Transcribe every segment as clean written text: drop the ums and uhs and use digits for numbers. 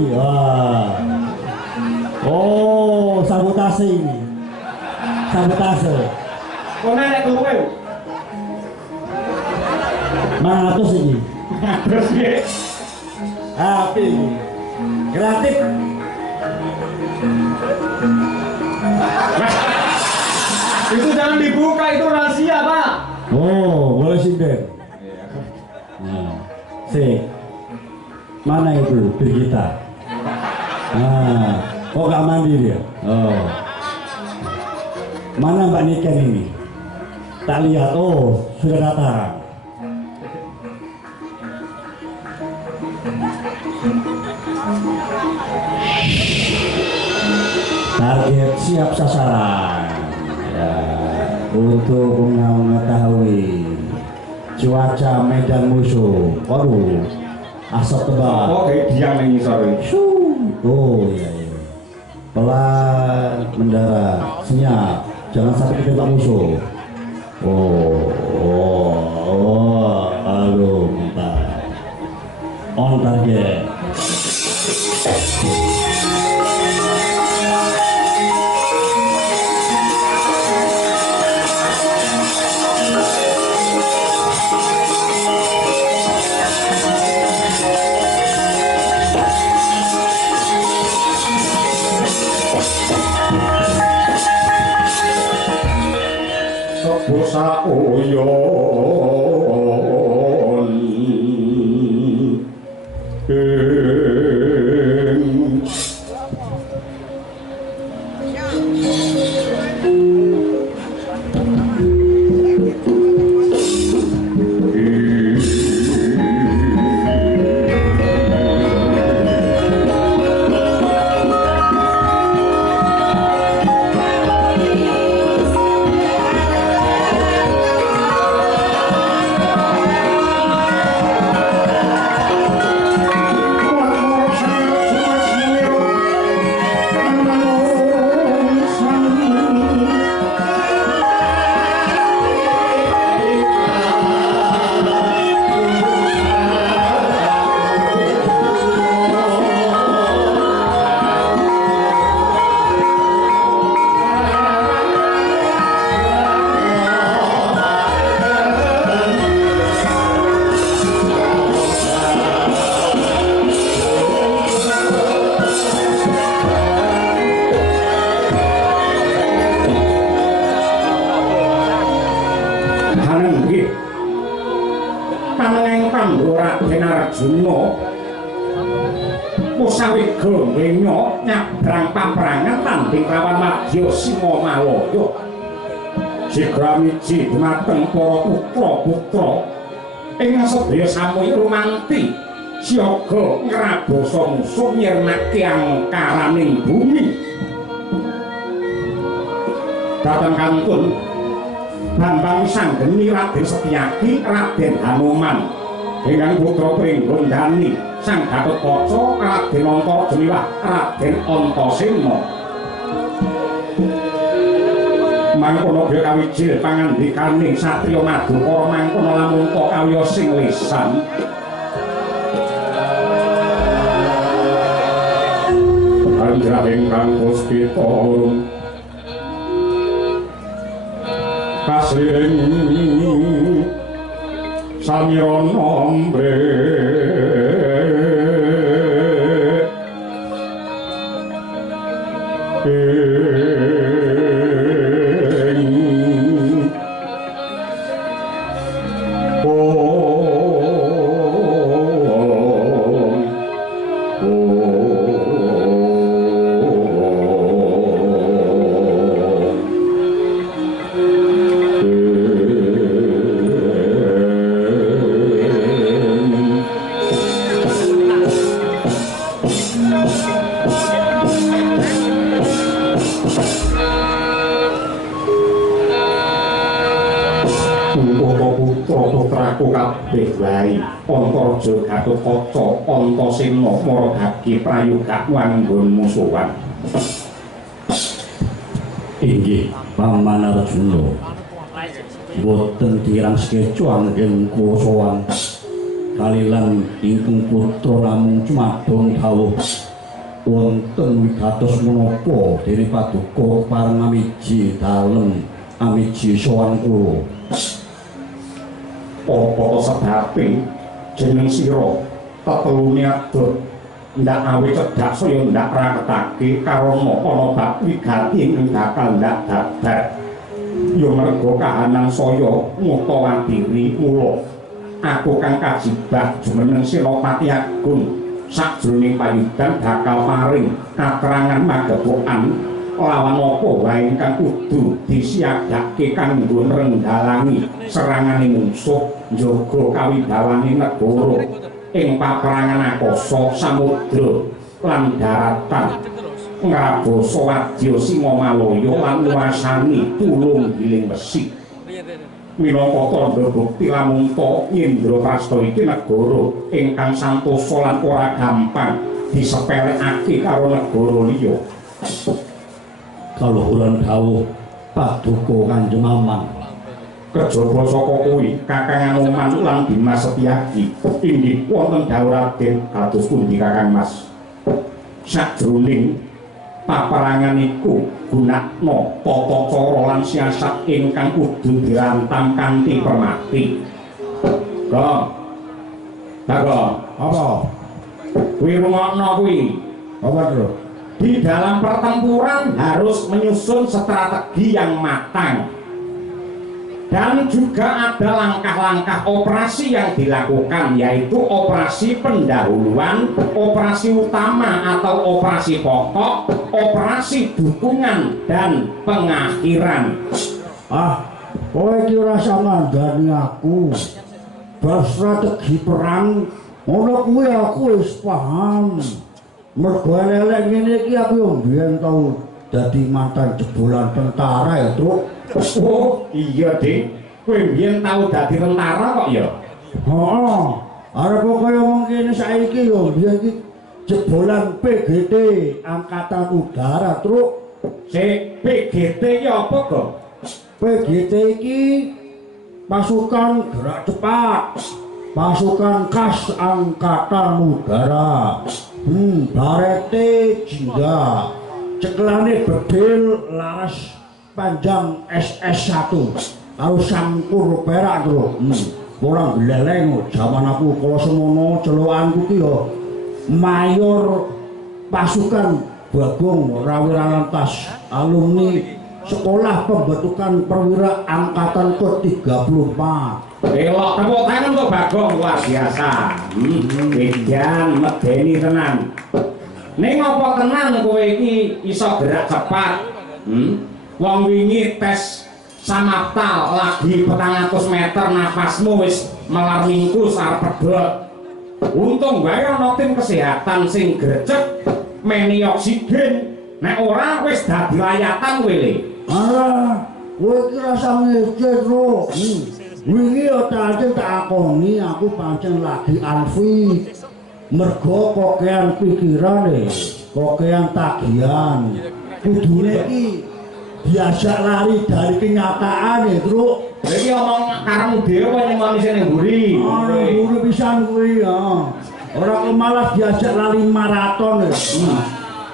iki. Wah. Oh, sabotase ini. Sabotase. Kok nek kowe? Mangatus iki. Terus piye? Api. Kreatif. Itu jangan dibuka, itu rahasia, Pak. Oh, boleh sinden. Nah, mana itu Birgita? Nah, kok gak mandi dia? Oh, mana Mbak Niken ini? Tak lihat. Oh, sudah datang. Target siap sasaran. Ya, untuk mengetahui cuaca medan musuh. Waduh, asap tebal. Oke, diam yang ngisor. Oh iya iya. Pelan mendarat, senyap. Jangan sampai ketembak musuh. Aduh, mantap. On target. Bosa oyon Gembengnya nyabrang paprangan tanding lawan Madya Singa Malaya. Sigramiji dumateng para putra-putra ing sedaya samuya rumanti siaga ngrabosa musuh nyirnake angkaraning bumi. Dhateng kantun Bambang Sanggeni Raden Setyaki Raden Hanuman ingkang putra Pringgondani Sang Gatotkaca Raden Antarjemiwah Raden Antasena. Mangkono griya kawijil pangandikaning satriya Madukara mangkono lamun kawya sing lisan. Andraning kang puspita kasring samirana ambre Antarja Gatotkaca Antasena maradagi prayoga wanggon musuhan. Inggih Paman Arjuna, boten kirang sekeca anggen kuwasowan kalilan ingkang putra namung cumadong dawuh wonten wigatos menapa dene paduka pareng amiji dalem amiji sowan kula. Apa sedape jeneng sira tetelune adot ndak awe cedhak saya ndak raketake karana ana bab wigati ing bakal ndak dabar. Ya merga kahanan saya nguta diri mula aku kang kajibak jumeneng Senopati Agung sakjroning payudan bakal paring katerangan magepokan lawan apa wae ingkang kudu disiagake kanggo nrenggalangi serangane musuh njaga kawibawaning negara ing paperangan akasa samudra lan daratan ngrabosa wadya Singamalaya lan nguwasani tulung giling besi. Minangka tandha bukti lamun ta Indraprasta iki negara ingkang santosa lan ora gampang disepelekake karo negara liya. Kaluhuran dawuh paduka Kanjeng Mamang. Kejaba saka kuwi Kakang Anoman lan Dimas Setyaki inggih wonten dawuh Raden kados pundi Kakang Mas. Sajroning paperangan iku gunakna tata cara lan siasat ingkang kudu dirantang kanthi permati. Kok? Tako, Apa? kuwi rungokno kuwi. Apa, Tru? Di dalam pertempuran harus menyusun strategi yang matang. Dan juga ada langkah-langkah operasi yang dilakukan, yaitu operasi pendahuluan, operasi utama atau operasi pokok, operasi dukungan, dan pengakhiran. Kowe iki ora ngandani aku. Bab strategi perang ngono kuwi aku wis paham. Mergo elek ngene iki aku yo mbiyen tau dadi mantan jebolan tentara ya, Truk. Oh iya Dik, kowe mbiyen tau dadi tentara kok ya? Heeh. Arep kaya wong kene saiki yo mbiyen iki jebolan PGT Angkatan Udara, Truk. Sik PGT ki apa kok? PGT iki pasukan gerak cepat, pasukan khas Angkatan Udara. Barete jingga, ceklane bedil laras panjang SS1 karo sangkur perak Bro. Ora gleleng jaman aku kala semono celukanku ki yo mayor pasukan Bagong Rawiralantas alumni Sekolah Pembentukan Perwira Angkatan ke-34. Elok tepuk tangan untuk Bagong luar biasa. Edan medeni tenan. Ning apa tenan kowe iki iso gerak cepat? Wong wingi tes samaptal lagi 400 meter napasmu wis melar mingkus arep pedhot. Untung wae ana tim kesehatan sing grecek meni oksigen. Nek ora wis dadi layatan kowe le. Alah, kowe iki rasa ngece, Bro. Wingi yo tak akoni aku pancen lagi alfi. Mergo kokean pikirane, kokean tagihan. Kudune iki biasa lari dari kenyataan ya, Bro. Iki omong karemu dhewe apa nyemoni sing mburi? Mburi pisan kuwi ya. Ora kok malah diajak lari maraton ya.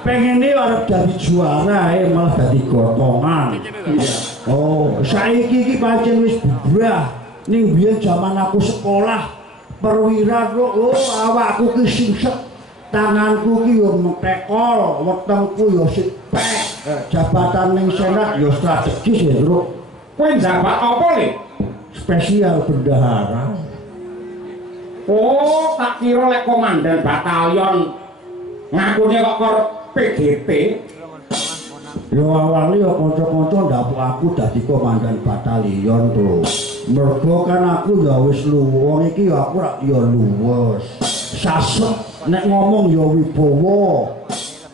Pengen arep dadi juara malah dadi gotongan. Oh, saiki iki pancen wis bubrah. Ning biyen jaman aku sekolah perwira kok awakku ki singset. Tanganku ki yo mentekol, wetengku yo sipek. Jabatan ning senat yo strategis ya, Bro. Kowe njabat apa le? Spesial bendahara. Oh, tak kira lek komandan batalion ngakune kok karo PGT. Yo awalnya yo kanca-kanca ndapuk aku dadi komandan batalion to. Mergo kan aku ya wis luwih iki ya aku rak ya luwes. Sasek nek ngomong ya wibawa.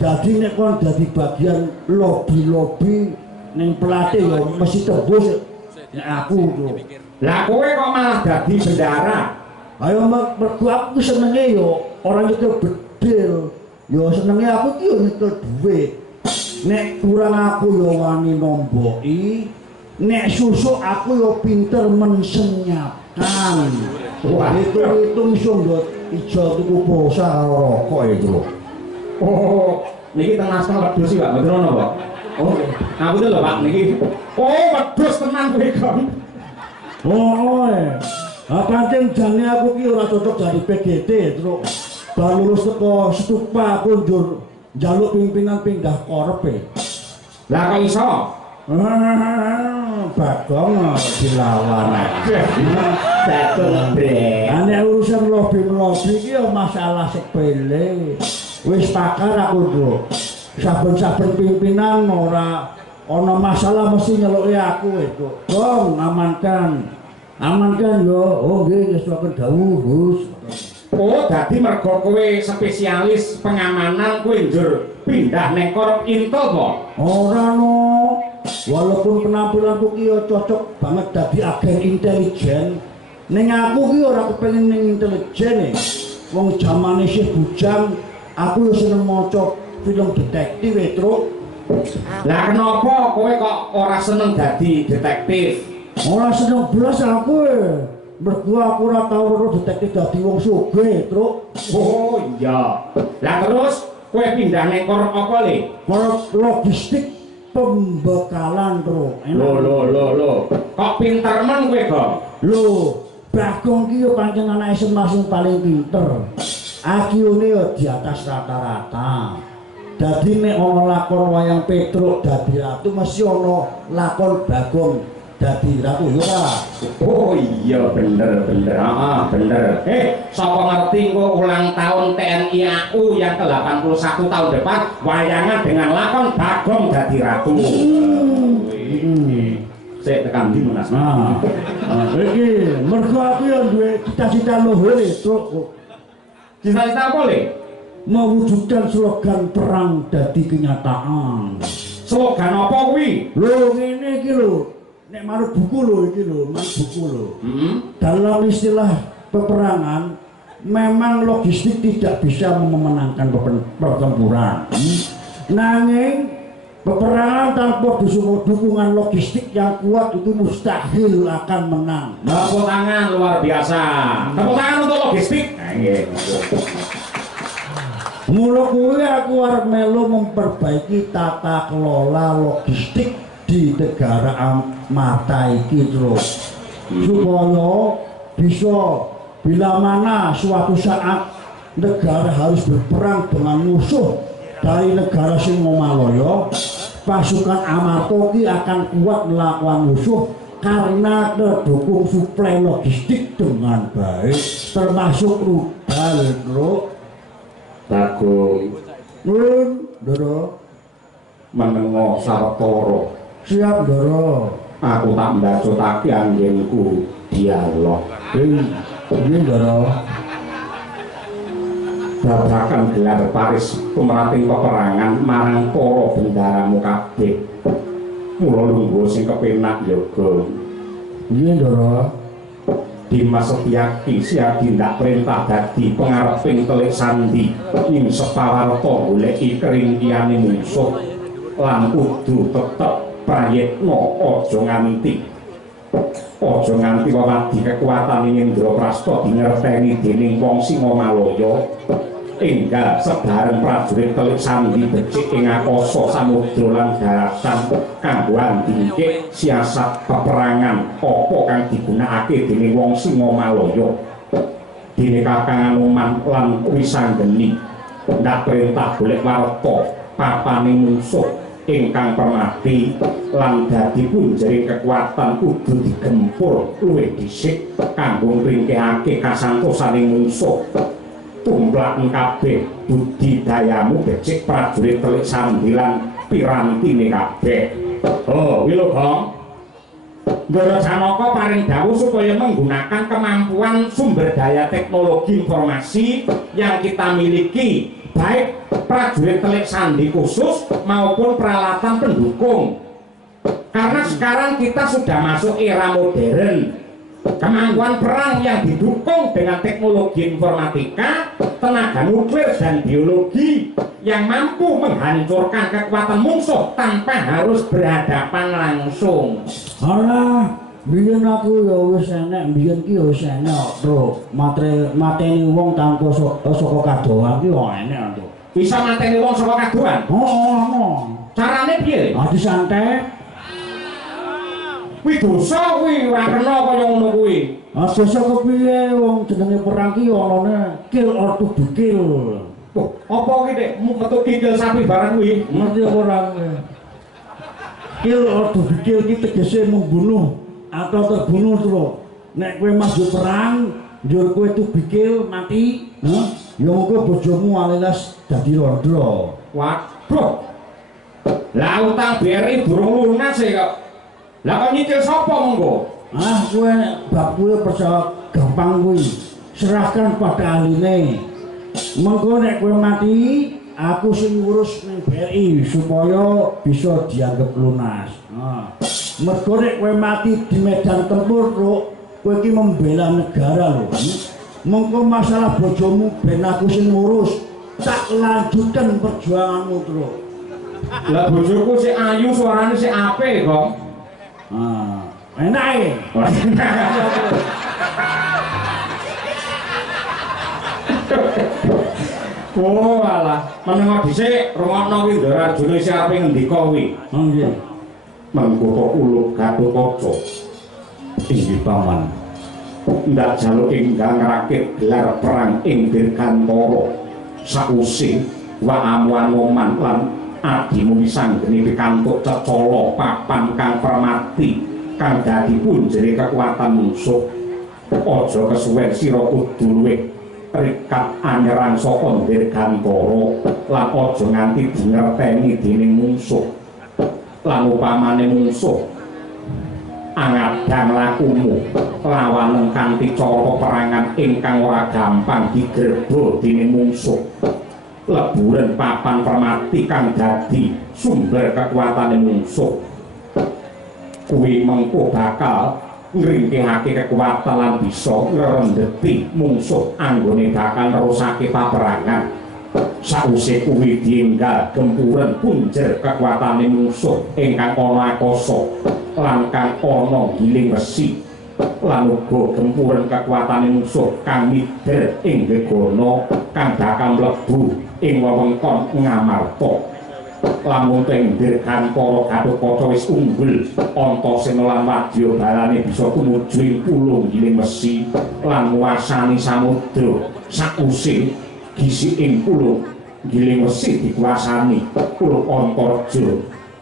Dadi nek kon dadi bagian lobi-lobi ning pelatih ya mesti tebus nek aku to. Lah kowe kok malah dadi bendara? Ayo mergo aku senenge yo ora nyekel bedil. Yo senenge aku ki yo nyekel duit. Nek kurang aku yo wani nomboki, nek susuk aku yo pinter mensenyapkan. Wah, itu iso ndot ijo tuku pulsa karo rokok itu. Oh, niki teng naskah wedhus sih, Pak. Mboten ono, Pak. Oh, aku tuh lho, Pak, niki. Oh, wedhus tenan kuwi, Kang. Oh, pancen jane aku ki ora cocok jadi PGT, terus bar lulus teko stupa aku njur njaluk pimpinan pindah korepe. Lah kok iso? Bagong dilawan. Betul, Bre. Ane urusan lobby ki ya masalah sepele. Wis pakar aku, Bro. Saben-saben pimpinan ora ana masalah mesti nyeluki aku itu. Dong, amankan. Amankan yo. Oh nggih, wis saken dawuh, Gus. Oh, dadi mergo kowe spesialis pengamanan kowe njur pindah ning Korup Intel, Pak? Ora no. Walaupun penampilanku ki yo cocok banget dadi agen intelijen, ning aku ki ora kepengin ning intelijen. Wong jamane isih bujang, aku yo seneng maca film detektif, Truk. Lah kenapa kowe kok ora seneng dadi detektif? Ora seneng blas aku. Mergo aku ora tau weruh detektif dadi wong sugih, Truk. Oh iya. Lah terus kowe pindah ning Korup apa, Le? Korup logistik pembekalan, Truk. Lho. Kok pinter men kowe, Gong? Lho, Bagong ki yo pancen anake sing paling pinter. IQ-ne yo di atas rata-rata. Dadi nek ana lakon wayang Petruk dadi ratu mesti ana lakon Bagong dadi ratu yo ora. Oh iya bener. Bener. Sapa ngerti engko ulang tahun TNI AU yang ke-81 tahun depan wayangan dengan lakon Bagong dadi ratu. Sik tekan ndi Mas? Iki mergo aku yo duwe cita-cita luhur Truk. Cita-cita apa, Le? Mewujudkan slogan perang dadi kenyataan. Slogan apa kuwi? Lho ngene iki lho. Nek manut buku lho iki lho, manut buku lho. Dalam istilah peperangan memang logistik tidak bisa memenangkan pertempuran. Nanging peperangan tanpa dukungan logistik yang kuat itu mustahil akan menang. Tepuk tangan luar biasa. Tepuk tangan untuk logistik. Mula kuwi aku arep melu memperbaiki tata kelola logistik di negara mata iki terus supaya bisa bila mana suatu saat negara harus berperang dengan musuh dari negara sing ngomaloyo, pasukan Amarta ki akan kuat melawan musuh karena terdukung suplai logistik dengan baik termasuk rudal, Bro. Bagong Ndoro menengo sawetara. siap, Ndoro. Aku tak mbacotake anggengku dialog. Ini, Ndoro. Babakan gelar Paris pemerating peperangan marang para bendaramu kabeh. Mula lungguh sing kepenak yoga. Ini, Ndoro. Dimas Setyaki siadi ndak perintah dadi pengareping Telik Sandi ing Sepawarta goleki keringkiane musuh lan kudu tetep prayitna aja nganti wewadi kekuatan Indra Prasta dingerteni dening wong Singamalaya. Enggal sebareng prajurit Telik Sandi becik ing akasa samudra lan daratan kanggo andhingke siasat peperangan apa kang digunakake dening wong Singamalaya. Dene Kakang Anoman lan Wisanggeni ndak perintah golek warta papane musuh ingkang permati lan dadi punjering kekuatan kudu digempur luwih dhisik kanggo ngringkehake kasantosaning musuh. Tumplak kabeh budidayamu becik prajurit Telik Sandi lan pirantine kabeh. Oh, kuwi lho, Gong. Ndara Janaka paring dawuh supaya menggunakan kemampuan sumber daya teknologi informasi yang kita miliki, baik prajurit Telik Sandi khusus maupun peralatan pendukung. Karena sekarang kita sudah masuk era modern. Kemampuan perang yang didukung dengan teknologi informatika, tenaga nuklir dan biologi yang mampu menghancurkan kekuatan musuh tanpa harus berhadapan langsung. Alah, biyen aku ya wis enek, biyen ki ya wis enek, Bro. Mateni wong tanpa saka kadohan ki ya enek, Bro. bisa manteni wong saka kadoan. Oh. Carane piye? Disantet. Kuwi dosa kuwi ora kena kaya ngono kuwi. Dosa kepiye wong jenenge perang ki anane kil ortu bikil. Apa ki Dik? Metu kikil sapi barang kuwi. Ngerti apa ora kowe? Kil ortu bikil ki tegese membunuh atau terbunuh terus. Nek kowe maju perang, njur kowe tu bikil mati, ya mengko bojomu alias dadi randra. Waduh. Lah utang BRI durung lunas e kok. Lah kok nyicil sapa mengko? Kowe bab kowe percaya gampang kuwi. Serahkan pada ahline. Mengko nek kowe mati, aku sing ngurus ning BRI supaya bisa dianggap lunas. Mergo nek kowe mati di medan tempur, kowe iki membela negara lho. Mengko masalah bojomu ben aku sing ngurus. Tak lanjutkan perjuanganmu terus. Lah bojoku sik ayu, suarane sik apik kok. Enak e. Oh alah, menengo dhisik rungokno kuwi Ndarajuna isih arep ngendika kuwi. Nggih. Mengko uluk Gatotkaca. Inggih paman. Ndak jaluk ingkang ngrakit gelar perang ing Dirgantara. Sausé wa amuan lan adimu wisanggeni pikantuk cecala papan kang permati kang dadi punjere kekuatan musuh. Aja kesuwen sira kudu luwih rikat anyerang saka Dirgantara lan aja nganti dingerteni dening musuh. Lan upamane musuh angadang lakumu lawan kanthi cara peperangan ingkang ora gampang digerbo dening musuh. Leburen papan permati kang dadi sumber kekuatane musuh. Kuwi mengko bakal ngringkihake kekuatan lan bisa ngrendheti musuh anggone bakal nerusake paperangan. Sausé kuwi dienggal gempuren punjer kekuatane musuh ingkang ana akasa lan kang ana giling besi lan uga gempuren kekuatane musuh kang mider ing gegana kang bakal mlebu ing wewengkon Ngamarta. Lamun teng Dirgantara Gatotkaca wis unggul, Antasena lan Wadyabalane bisa tumuju ing pulung giling besi lan nguwasani samudra. Sausé gisi ing pulung giling besi dikuasani, Pulung Antarja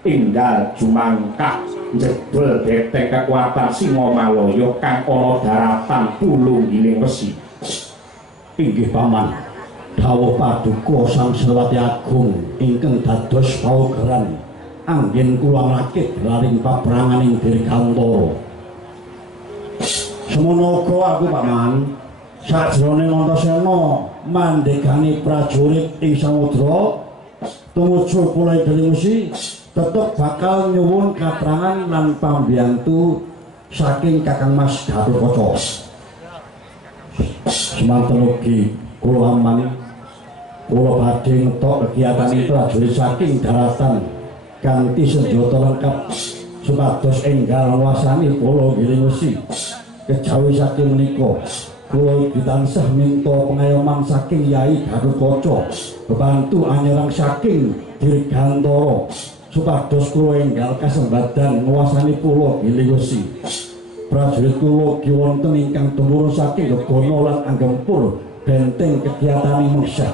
enggal jumangkah njebol beteng kekuatan Singamalaya kang ana daratan pulung giling besi. Inggih paman, dawuh paduka Sang Selawati Agung ingkang dados paugeran anggen kula rakit laring paperangan ing Dirgantara. Semono uga aku paman sajroning Antasena mandhegani prajurit ing samudra tumuju Pulau Gilimusi tetep bakal nyuwun katrangan lan pambiyantu saking Kakang Mas Gatotkaca. Semanten ugi kula aman kula badhe ngetok kegiatan prajurit saking daratan kanthi senjata lengkap supados enggal nguasani Pulau Gilimusi. Kejawi saking menika kula ditansah minta pengayoman saking Yai Gatotkaca bebantu anyerang saking Dirgantara supados kula enggal kasembadan nguasani Pulau Gilimusi. Prajurit kula ugi wonten ingkang tumurun saking gegana lan anggempur benteng kegiatan mengsah.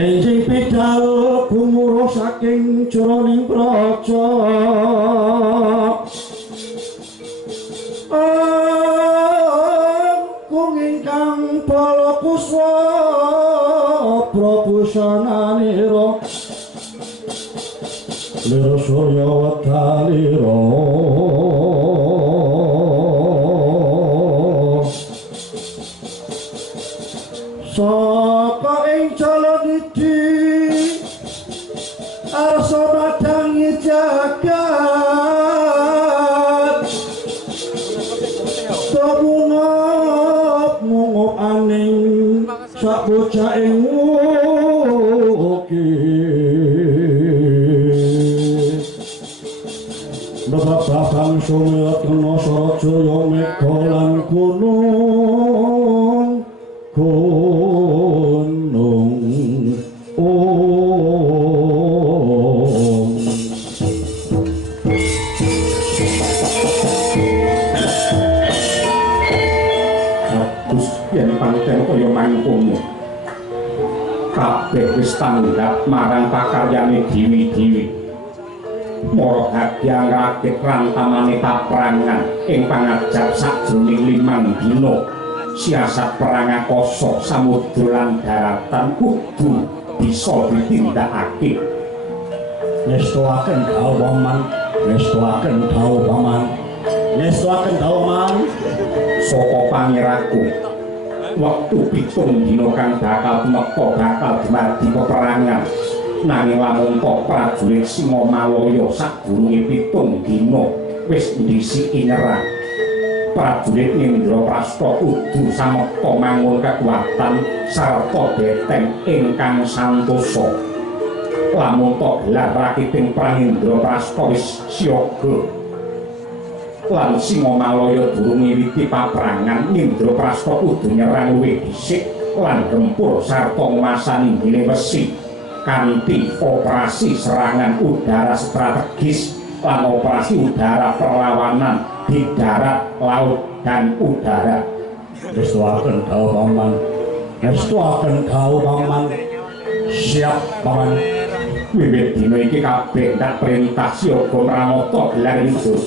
Enjing pidal gumuruh saking jroning praja. Kung ingkang balapuswa prabusananira lira surya wadalira. Saka ing jalan iki arsa madangi jagat tumungop aning sak bocah ing ukir babang sumirat kena sarajaya mega lan gunung bagus yen pancen kaya mangkono kabeh wis tanggap marang pakaryane diwi-diwi mara hadya ngrakit rantamane paprangan ing pangajap sajroning 5 dina siasat perang akasa samudra lan daratan kudu bisa ditindakake ngestoaken dawuh paman ngestoaken dawuh paman ngestoaken dawuh paman saka pangeraku wektu 7 dina kang bakal tumeka bakal dumadi peperangan nanging lamun kok prajurit Singamalaya sadurunge 7 dina wis ndhisiki nyerang prajurit Indraprasta kudu samekta mangun kekuatan sarta beteng ingkang santosa lamun tok gelar rakiting perang Indraprasta wis siaga lan Singamalaya durung miwiti paprangan Indraprasta kudu nyerang luwih dhisik lan gempur sarta nguasani gile wesi kanthi operasi serangan udara strategis lan operasi udara perlawanan di darat, laut, dan udara. ngestoaken dawuh paman ngestoaken dawuh paman siap paman Wiwit dina iki kabeh tak perintah siaga mramata gelar itu